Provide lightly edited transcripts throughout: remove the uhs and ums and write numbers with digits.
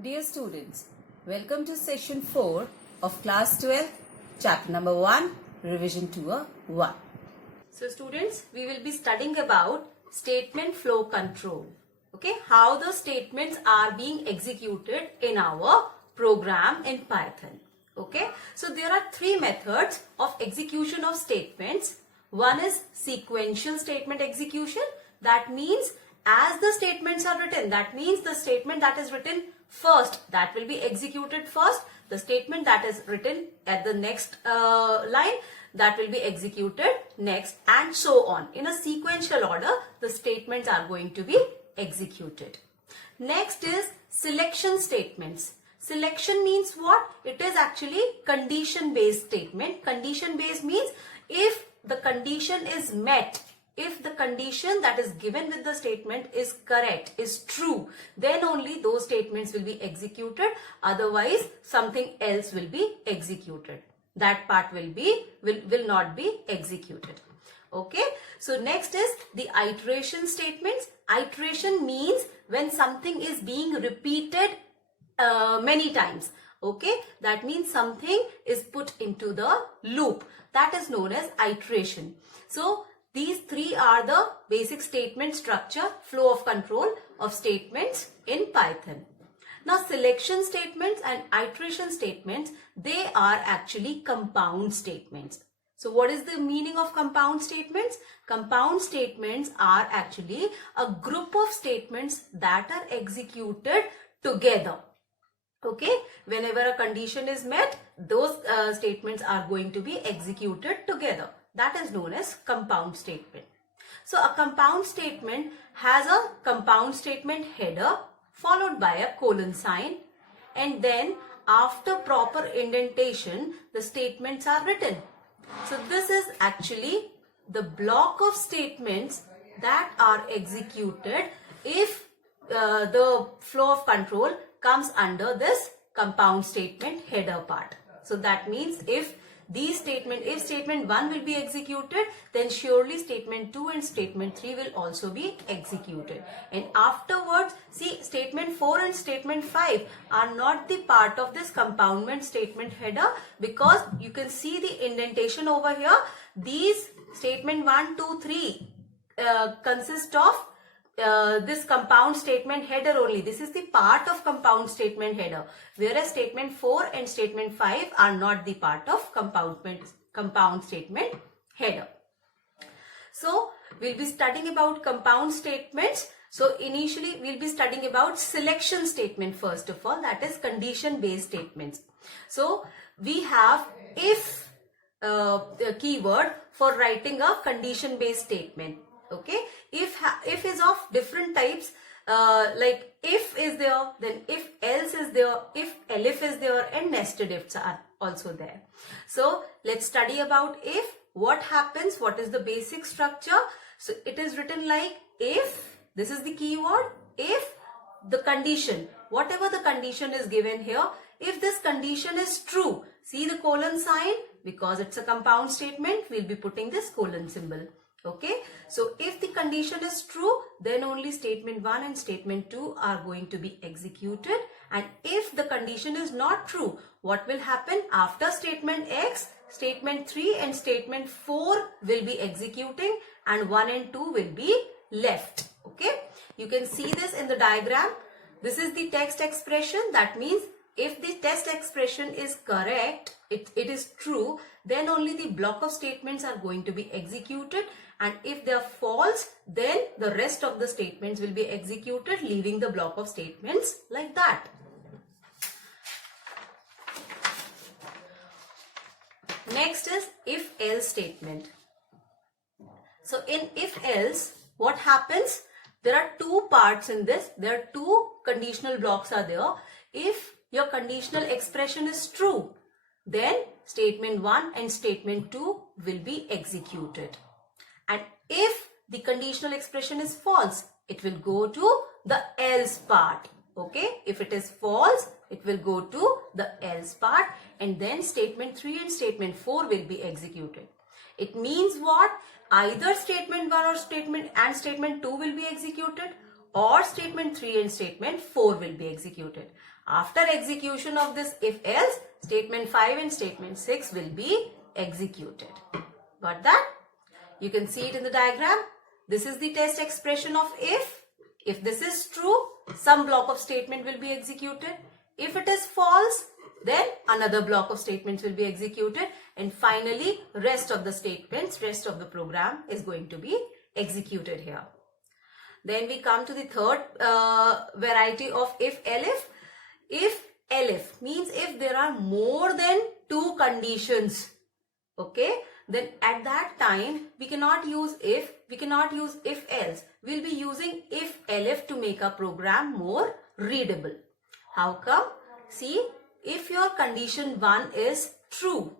Dear students, welcome to session 4 of class 12, chapter number 1, revision tour 1. So students, we will be studying about statement flow control. Okay, how the statements are being executed in our program in Python. Okay, so there are three methods of execution of statements. One is sequential statement execution. That means as the statements are written, that means the statement that is written first, that will be executed first. The statement that is written at the next line, that will be executed next, and so on. In a sequential order, the statements are going to be executed. Next is selection statements. Selection means what? It is actually condition based statement. Condition based means if the condition is met, if the condition that is given with the statement is correct, is true, then only those statements will be executed. Otherwise, something else will be executed. That part will not be executed. Okay. So next is the iteration statements. Iteration means when something is being repeated many times. Okay. That means something is put into the loop. That is known as iteration. So these three are the basic statement structure, flow of control of statements in Python. Now selection statements and iteration statements, they are actually compound statements. So what is the meaning of compound statements? Compound statements are actually a group of statements that are executed together. Okay, whenever a condition is met, those statements are going to be executed together. That is known as compound statement. So a compound statement has a compound statement header followed by a colon sign, and then after proper indentation, the statements are written. So this is actually the block of statements that are executed if the flow of control comes under this compound statement header part. So that means if statement 1 will be executed, then surely statement 2 and statement 3 will also be executed. And afterwards, see, statement 4 and statement 5 are not the part of this compoundment statement header, because you can see the indentation over here. These statement 1, 2, 3 consist of this compound statement header only. This is the part of compound statement header, whereas statement 4 and statement 5 are not the part of compound statement header. So we'll be studying about compound statements. So initially we'll be studying about selection statement first of all, that is condition based statements. So we have if keyword for writing a condition based statement. Okay, if is of different types, like if is there, then if else is there, if elif is there, and nested ifs are also there. So let's study about if. What happens, what is the basic structure? So it is written like if, this is the keyword, if the condition, whatever the condition is given here, if this condition is true, see the colon sign, because it's a compound statement, we'll be putting this colon symbol. Okay, so if the condition is true, then only statement 1 and statement 2 are going to be executed. And if the condition is not true, what will happen? After statement X, statement 3 and statement 4 will be executing, and 1 and 2 will be left. Okay, you can see this in the diagram. This is the text expression. That means if the text expression is correct, it is true, then only the block of statements are going to be executed. And if they are false, then the rest of the statements will be executed, leaving the block of statements like that. Next is if-else statement. So in if-else, what happens? There are two parts in this. There are two conditional blocks are there. If your conditional expression is true, then statement 1 and statement 2 will be executed. And if the conditional expression is false, it will go to the else part. Okay, if it is false, it will go to the else part, and then statement 3 and statement 4 will be executed. It means what? Either statement 1 or statement 2 will be executed, or statement 3 and statement 4 will be executed. After execution of this if else, statement 5 and statement 6 will be executed. Got that? You can see it in the diagram. This is the test expression of if. If this is true, some block of statement will be executed. If it is false, then another block of statements will be executed. And finally, rest of the statements, rest of the program is going to be executed here. Then we come to the third variety of if-elif. If-elif means if there are more than two conditions, okay, then at that time we cannot use if, we cannot use if-else. We'll be using if-elif to make our program more readable. How come? See, if your condition 1 is true,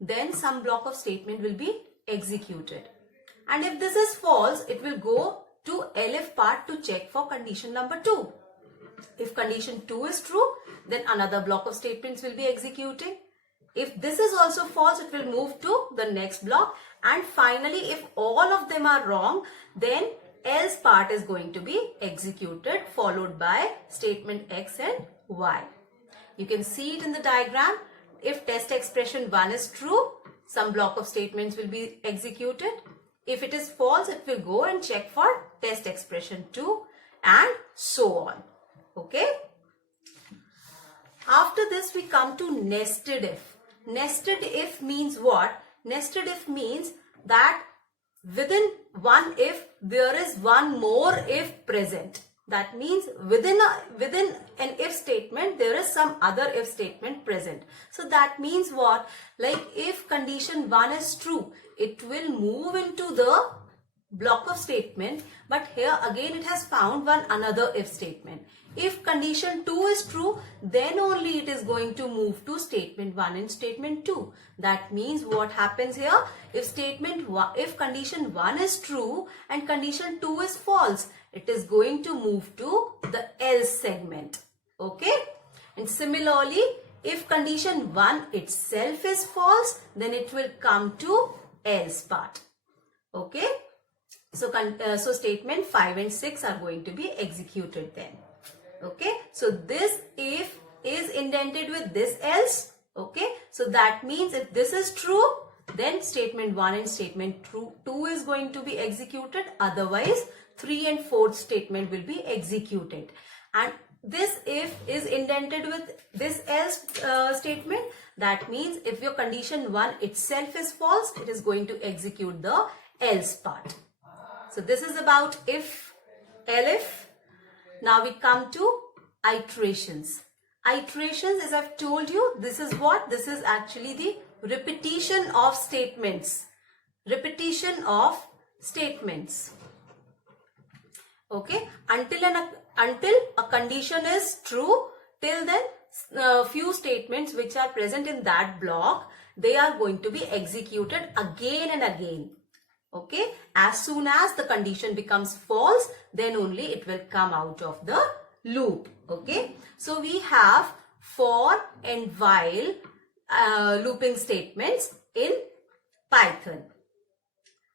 then some block of statement will be executed. And if this is false, it will go to elif part to check for condition number 2. If condition 2 is true, then another block of statements will be executing. If this is also false, it will move to the next block. And finally, if all of them are wrong, then else part is going to be executed, followed by statement X and Y. You can see it in the diagram. If test expression 1 is true, some block of statements will be executed. If it is false, it will go and check for test expression 2 and so on. Okay. After this, we come to nested if. Nested if means what? Nested if means that within one if, there is one more if present. That means within an if statement, there is some other if statement present. So that means what? Like if condition 1 is true, it will move into the block of statement, but here again it has found one another if statement. If condition 2 is true, then only it is going to move to statement 1 and statement 2. That means what happens here? If condition 1 is true and condition 2 is false, it is going to move to the else segment. Okay? And similarly, if condition 1 itself is false, then it will come to else part. Okay? So statement 5 and 6 are going to be executed then. Okay? So this if is indented with this else. Okay? So that means if this is true, then statement 1 and statement 2 is going to be executed. Otherwise, 3 and 4th statement will be executed. And this if is indented with this else statement. That means if your condition 1 itself is false, it is going to execute the else part. So this is about if, elif. Now we come to iterations. Iterations, as I've told you, this is what? This is actually the repetition of statements. Repetition of statements. Okay, until a condition is true, till then few statements which are present in that block, they are going to be executed again and again. Okay, as soon as the condition becomes false, then only it will come out of the loop. Okay, so we have for and while looping statements in Python.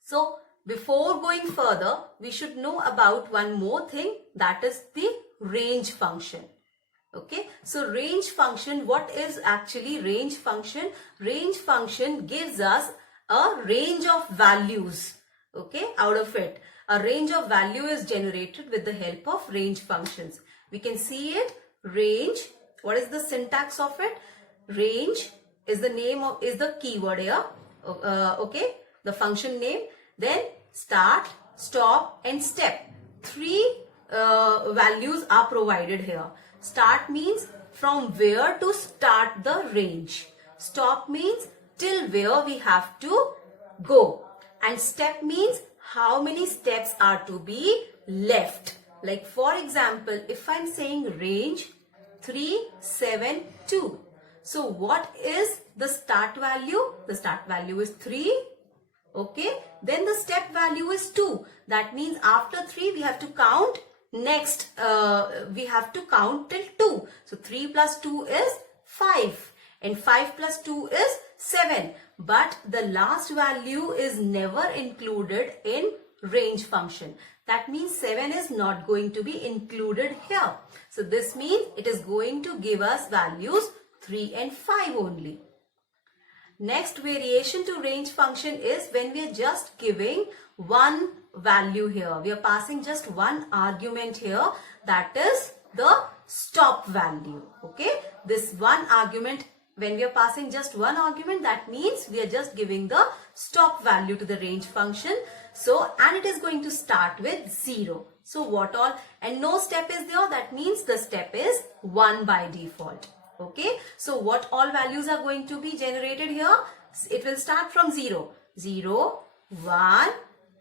So before going further, we should know about one more thing, that is the range function. Okay, so range function, what is actually range function? Range function gives us a range of values. Okay, out of it, a range of value is generated with the help of range functions. We can see it, range. What is the syntax of it? Range is the name of, is the keyword here. Okay, the function name. Then start, stop and step. 3 values are provided here. Start means from where to start the range. Stop means till where we have to go. And step means how many steps are to be left. Like for example, if I'm saying range 3, 7, 2. So what is the start value? The start value is 3. Okay. Then the step value is 2. That means after 3 we have to count next. We have to count till 2. So 3 plus 2 is 5. And 5 plus 2 is 7. But the last value is never included in range function. That means 7 is not going to be included here. So this means it is going to give us values 3 and 5 only. Next variation to range function is when we are just giving one value here. We are passing just one argument here, that is the stop value. Okay, this one argument, when we are passing just one argument, that means we are just giving the stop value to the range function. So, and it is going to start with 0. So what all, and no step is there, that means the step is 1 by default. Okay, so what all values are going to be generated here? It will start from 0. 0, 1,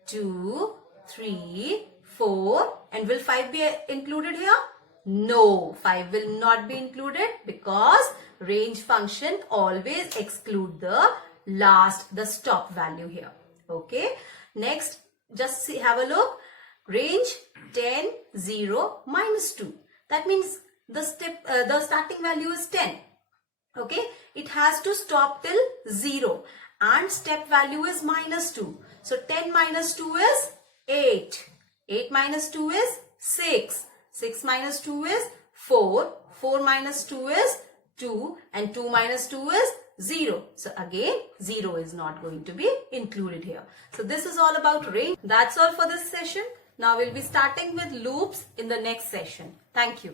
2, 3, 4, and will 5 be included here? No, 5 will not be included because range function always exclude the stop value here. Okay, next just see, have a look. Range 10, 0, minus 2. That means the starting value is 10. Okay, it has to stop till 0 and step value is minus 2. So 10 minus 2 is 8. 8 minus 2 is 6. 6 minus 2 is 4. 4 minus 2 is 2 and 2 minus 2 is 0. So again 0 is not going to be included here. So this is all about range. That's all for this session. Now we'll be starting with loops in the next session. Thank you.